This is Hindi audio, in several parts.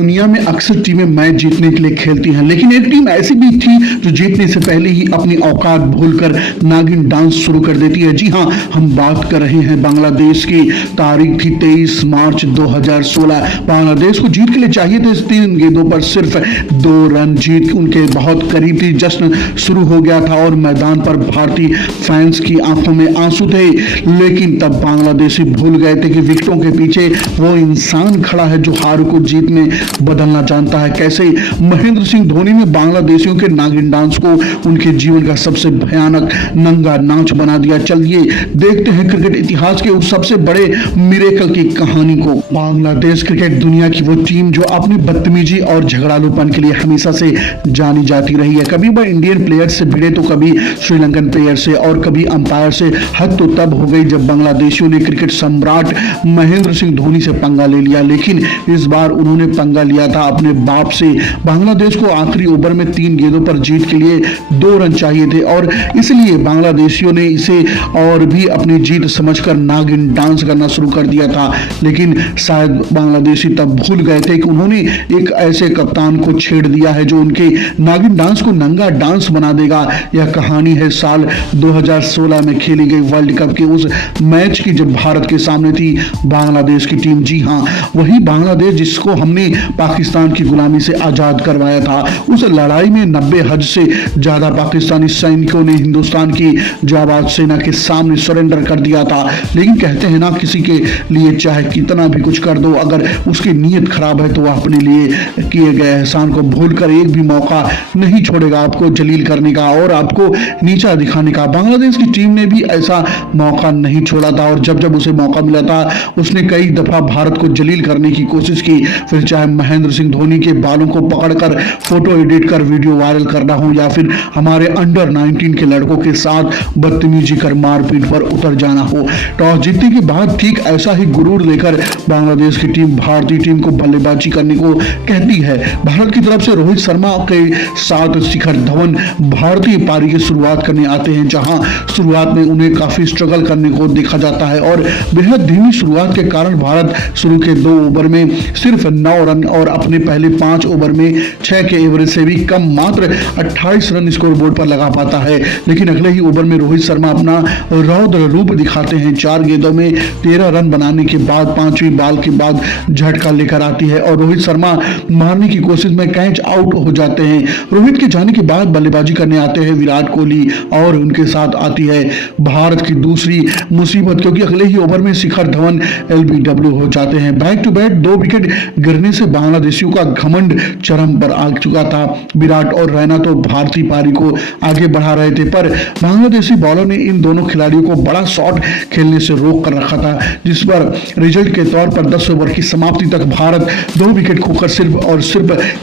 दुनिया में अक्सर टीमें मैच जीतने के लिए खेलती हैं, लेकिन एक टीम ऐसी भी थी जो जीतने से पहले ही अपनी औकात भूलकर नागिन डांस शुरू कर देती है। जी हां, हम बात कर रहे हैं बांग्लादेश की। तारीख थी 23 मार्च 2016। बांग्लादेश को जीत के लिए चाहिए थे 3 गेंदों पर सिर्फ 2 रन। जीत उनके बहुत करीब थी। जश्न शुरू हो गया था और मैदान पर भारतीय फैंस की आंखों में आंसू थे, लेकिन तब बांग्लादेशी भूल गए थे कि विकेटों के पीछे वो इंसान खड़ा है जो हार को जीत में बदलना जानता है। कैसे महेंद्र सिंह धोनी ने बांग्लादेशियों के नागिन डांस को उनके जीवन का सबसे भयानक नंगा नाच बना दिया। चलिए देखते हैं क्रिकेट इतिहास के उस सबसे बड़े मिरेकल की कहानी को। बांग्लादेश क्रिकेट दुनिया की वो टीम जो अपनी बदतमीजी और झगड़ालूपन के लिए हमेशा से जानी जाती रही है। कभी वह इंडियन प्लेयर से भिड़े तो कभी श्रीलंकन प्लेयर से और कभी अंपायर से। हद तो तब हो गई जब बांग्लादेशियों ने क्रिकेट सम्राट महेंद्र सिंह धोनी से पंगा ले लिया, लेकिन इस बार उन्होंने पंगा लिया था अपने बाप से। बांग्लादेश को आखिरी ओवर में 3 गेंदों पर जीत के लिए 2 रन चाहिए थे और इसलिए बांग्लादेशियों ने इसे और भी अपनी जीत समझकर नागिन डांस करना शुरू कर दिया था। लेकिन शायद बांग्लादेशी तब भूल गए थे कि उन्होंने एक ऐसे कप्तान को छेड़ दिया है जो उनके नागिन डांस को नंगा डांस बना देगा। यह कहानी है साल 2016 में खेली गई वर्ल्ड कप के उस मैच की जब भारत के सामने थी बांग्लादेश की टीम। जी हां, वही बांग्लादेश जिसको हमने पाकिस्तान की गुलामी से आजाद करवाया था। उस लड़ाई में 90 हज से ज्यादा पाकिस्तानी सैनिकों ने हिंदुस्तान की जाबाज सेना के सामने सरेंडर कर दिया था। लेकिन कहते हैं ना, किसी के लिए चाहे कितना भी कुछ कर दो, अगर उसकी नीयत खराब है तो वह अपने लिए किए गए एहसान को भूलकर एक भी मौका नहीं छोड़ेगा आपको जलील करने का और आपको नीचा दिखाने का। बांग्लादेश की टीम ने भी ऐसा मौका नहीं छोड़ा था और जब जब उसे मौका मिला था उसने कई दफा भारत को जलील करने की कोशिश की। फिर चाहे महेंद्र सिंह धोनी के बालों को पकड़कर फोटो एडिट कर वीडियो वायरल करना हो या फिर हमारे अंडर 19 के लड़कों के साथ बदतमीजी कर मारपीट पर उतर जाना हो। टॉस जीतने के बाद ठीक ऐसा ही गुरूर लेकर बांग्लादेश की टीम भारतीय टीम को बल्लेबाजी करने को कहती है। भारत की तरफ से रोहित शर्मा के साथ शिखर धवन भारतीय पारी की शुरुआत करने आते हैं, जहां शुरुआत में उन्हें काफी स्ट्रगल करने को देखा जाता है और बेहद धीमी शुरुआत के कारण भारत शुरू के 2 ओवर में सिर्फ 9 रन और अपने पहले 5 ओवर में 6 के एवरेज से भी कम मात्र 28 रन स्कोर बोर्ड पर लगा पाता है। लेकिन अगले ही ओवर में रोहित शर्मा अपना रौद्र रूप दिखाते हैं। 4 गेंदों में 13 रन बनाने के बाद 5वीं बॉल के बाद झटका लेकर आती है और रोहित शर्मा मारने की कोशिश में कैच आउट हो जाते हैं। रोहित के जाने के बाद बल्लेबाजी करने आते हैं विराट कोहली और उनके साथ आती है भारत की दूसरी मुसीबत, क्योंकि अगले ही ओवर में शिखर धवन LBW हो जाते हैं। बैक टू बैक 2 विकेट गिरने से बांग्लादेशियों का घमंड चरम पर आ चुका था। विराट और रैना तो भारतीय पारी को आगे बढ़ा रहे थे, पर बांग्लादेशी बॉलर ने इन दोनों खिलाड़ियों को बड़ा शॉट खेलने से रोक कर रखा था, जिस पर रिजल्ट के तौर पर 10 ओवर की समाप्ति तक भारत 2 विकेट खोकर सिर्फ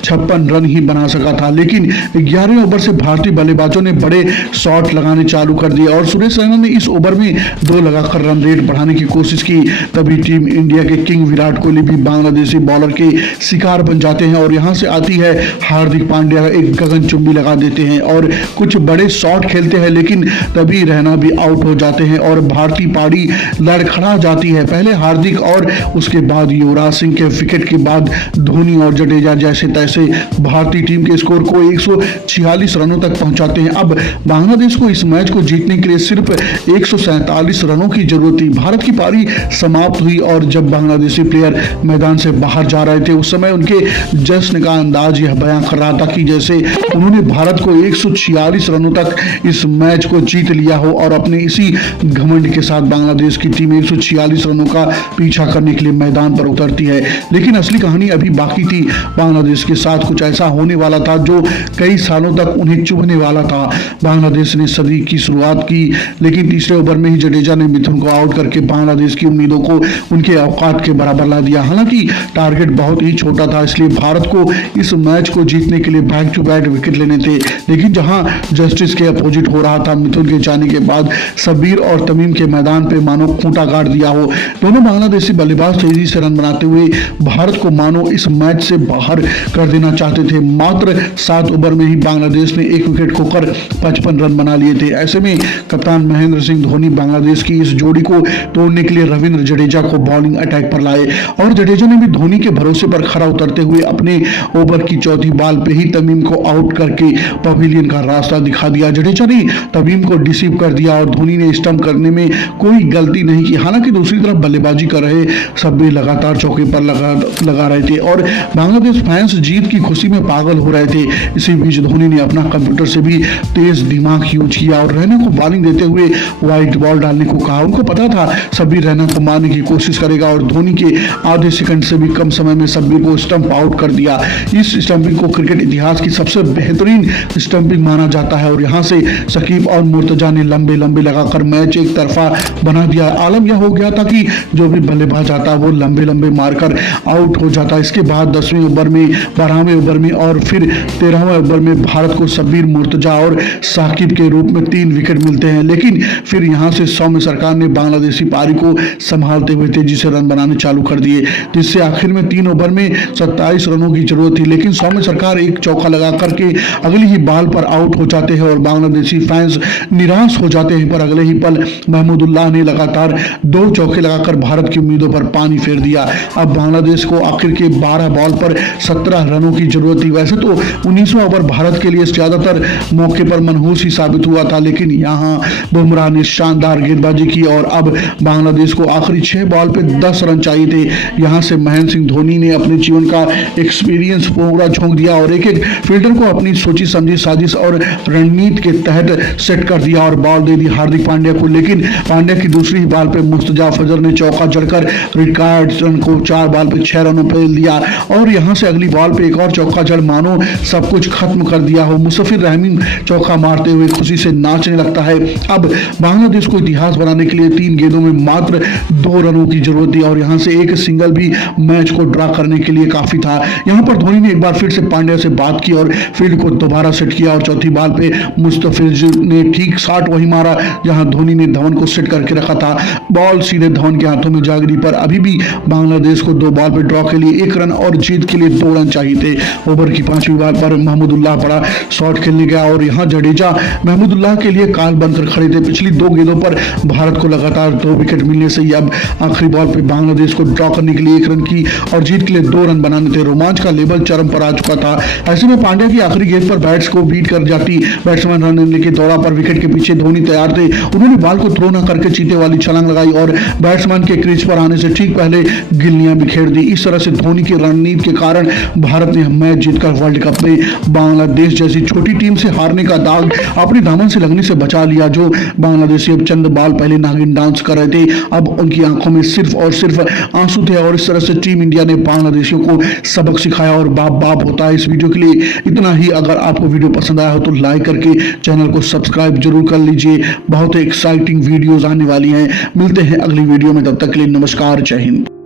56 रन ही बना सका था। लेकिन 11वें ओवर से भारतीय बल्लेबाजों ने बड़े शॉट लगाने चालू कर दिए और सुरेश रैना ने इस ओवर में 2 लगाकर रन रेट बढ़ाने की कोशिश की। तभी टीम इंडिया के किंग विराट कोहली भी बांग्लादेशी बॉलर के शिकार बन जाते हैं और यहां से आती है हार्दिक पांड्या एक गगनचुंबी लगा देते हैं और कुछ बड़े शॉट खेलते हैं, लेकिन तभी रैना भी आउट हो जाते हैं और भारतीय पारी लड़खड़ा जाती है। पहले हार्दिक और उसके बाद युवराज सिंह के विकेट के बाद धोनी और जडेजा जैसे तैसे भारतीय टीम के स्कोर को 146 रनों तक पहुंचाते हैं। अब बांग्लादेश को इस मैच को जीतने के लिए सिर्फ 147 रनों की जरूरत थी। भारत की पारी समाप्त हुई और जब बांग्लादेशी प्लेयर मैदान से बाहर जा रहे थे उस समय उनके जश्न का अंदाज यह बयां कर रहा था कि जैसे उन्होंने भारत को 146 रनों तक इस मैच को जीत लिया हो और अपने इसी घमंड के साथ बांग्लादेश की टीम 146 रनों का पीछा करने के लिए मैदान पर उतरती है। लेकिन असली कहानी अभी बाकी थी। बांग्लादेश के साथ कुछ ऐसा होने वाला था जो कई सालों तक उन्हें चुभने वाला था। बांग्लादेश ने सदी की शुरुआत की, लेकिन तीसरे ओवर में ही जडेजा ने मिथुन को आउट करके बांग्लादेश की उम्मीदों को उनके औकात के बराबर ला दिया। हालांकि टारगेट बहुत ही छोटा था, इसलिए भारत को इस मैच को जीतने के लिए बैक टू बैक विकेट लेने थे। लेकिन जहां जस्टिस के अपोजिट हो रहा था, मिथुन के जाने के बाद सबीर और तमीम के मैदान पे मानो खूंटा गाड़ दिया हो। दोनों बांग्लादेशी बल्लेबाज तेजी से रन बनाते हुए भारत को मानो इस मैच से बाहर कर देना चाहते थे। मात्र 7 ओवर में ही बांग्लादेश ने 1 विकेट खोकर 55 रन बना लिए थे। ऐसे में कप्तान महेंद्र सिंह धोनी बांग्लादेश की इस जोड़ी को तोड़ने के लिए रविंद्र जडेजा को बॉलिंग अटैक पर लाए और जडेजा ने भी धोनी के भरोसे पर खरा उतरते हुए अपने ओवर की चौथी बॉल पे ही तमीम को आउट करके पवेलियन का रास्ता दिखा दिया। जडेजा ने तमीम को डिसीव कर दिया और धोनी ने स्टंप करने में कोई गलती नहीं की। हालांकि दूसरी तरफ बल्लेबाजी कर रहे सभी लगातार चौके पर लगा रहे थे और बांग्लादेश फैंस जीत की खुशी में पागल हो रहे थे। इसी बीच धोनी ने अपना कंप्यूटर से भी तेज दिमाग यूज किया और रैना को बॉलिंग देते हुए व्हाइट बॉल डालने को कहा। उनको पता था सब्बीर रैना को मारने की कोशिश करेगा और धोनी के आधे सेकंड से भी कम समय में सब्बीर को स्टंप आउट कर दिया। इस स्टंपिंग को क्रिकेट इतिहास की सबसे बेहतरीन स्टंपिंग माना जाता है और यहाँ से शकीब और मुर्तजा ने लंबे लंबे लगाकर मैच एक तरफा बना दिया। आलम यह हो गया था कि जो भी बल्लेबाज आता वो लंबे लंबे मारकर आउट हो जाता। इसके बाद 10वें ओवर में, 12वें ओवर में और फिर 13वें ओवर में भारत को शब्बीर, मुर्तजा और साकिब के रूप में 3 विकेट मिलते हैं। लेकिन फिर यहां से सौम्य सरकार ने बांग्लादेशी पारी को संभालते हुए तेजी से रन बनाने चालू कर दिए, जिससे आखिर में 3 ओवर में 27 रनों की जरूरत थी। लेकिन सौम्य सरकार एक चौका लगा करके अगली ही बॉल पर आउट हो जाते हैं और बांग्लादेशी फैंस निराश हो जाते हैं। पर अगले ही पल महमूदुल्लाह ने लगातार 2 चौके लगाकर भारत की उम्मीदों पर पानी फेर दिया। अब बांग्लादेश को आखिर के 12 बॉल पर 17 रनों की जरूरत थी। वैसे तो 19वां ओवर भारत के लिए ज्यादातर मौके पर मनहूस ही साबित हुआ था, लेकिन यहाँ बुमराह ने शानदार गेंदबाजी की और अब बांग्लादेश को आखिरी 6 बॉल पे 10 रन चाहिए थे। यहाँ से महेंद्र सिंह धोनी ने अपने जीवन का एक्सपीरियंस पूरा झोंक दिया और एक एक फील्डर को अपनी सोची समझी साजिश और रणनीति के तहत सेट कर दिया और बॉल दे दी हार्दिक पांड्या को। लेकिन पांड्या की दूसरी बॉल पे मुस्तफा फजर ने चौका जड़कर रिकॉर्ड रन को 4 बॉल पे 6 रनों पे दिया और यहाँ से अगली बॉल पे एक और चौका जड़ मानो सब कुछ खत्म कर दिया हो। मुस्तफिर रहमान चौका मारते हुए खुशी से नाचने लगता है। अब बांग्लादेश को इतिहास बनाने के लिए 3 गेंदों में मात्र 2 रनों की जरूरत थी और यहाँ से एक सिंगल भी मैच को ड्रा करने के लिए काफी था। यहाँ पर धोनी ने एक बार फिर से पांड्या से बात की और फील्ड को दोबारा सेट किया और चौथी बॉल पे मुस्तफिर ने ठीक शॉट वही मारा जहां धोनी ने धवन को सेट करके रखा था। बॉल सीधे धवन के हाथों में जा गिरी, पर अभी भी बांग्लादेश को 2 बॉल पे ड्रॉ के लिए 1 रन और जीत के लिए 2 रन चाहिए थे। ओवर की 5वीं बॉल पर महमूदुल्लाह बड़ा शॉट खेलने गया और यहाँ जडेजा महमूदुल्लाह के लिए काल बनकर खड़े थे। पिछली 2 गेंदों पर भारत को लगातार 2 विकेट मिलने से ही अब आखिरी बॉल पे बांग्लादेश को ड्रॉ करने के लिए 1 रन की और जीत के लिए 2 रन बनाने थे। रोमांच का लेवल चरम पर आ चुका था। ऐसे में पांड्या की आखिरी गेंद पर बैट्स को बीट कर जाती बैट्समैन रन लेके दौड़ा, पर विकेट के पीछे धोनी तैयार थे। उन्होंने बॉल को थ्रो न करके चीते वाली छलांग लगाई और बैट्समैन के क्रीज पर आने से ठीक पहले गिल्लियां बिखेर दी। इस तरह से धोनी की रणनीति के कारण भारत ने मैच जीतकर वर्ल्ड कप में बांग्लादेश जैसी छोटी टीम से हारने का दाग अपने दामन से लगने से बचा लिया। जो बांग्लादेशी अब चंद बॉल पहले नागिन डांस कर रहे थे, अब उनकी आंखों में सिर्फ और सिर्फ आंसू थे और इस तरह से टीम इंडिया ने बांग्लादेशियों को सबक सिखाया और बाप बाप होता है। इस वीडियो के लिए इतना ही। अगर आपको वीडियो पसंद आया हो तो लाइक करके चैनल को सब्सक्राइब जरूर कर लीजिए। बहुत एक्साइटिंग वीडियोस आने वाली हैं। मिलते हैं अगली वीडियो में, तब तक के लिए नमस्कार, जय हिंद।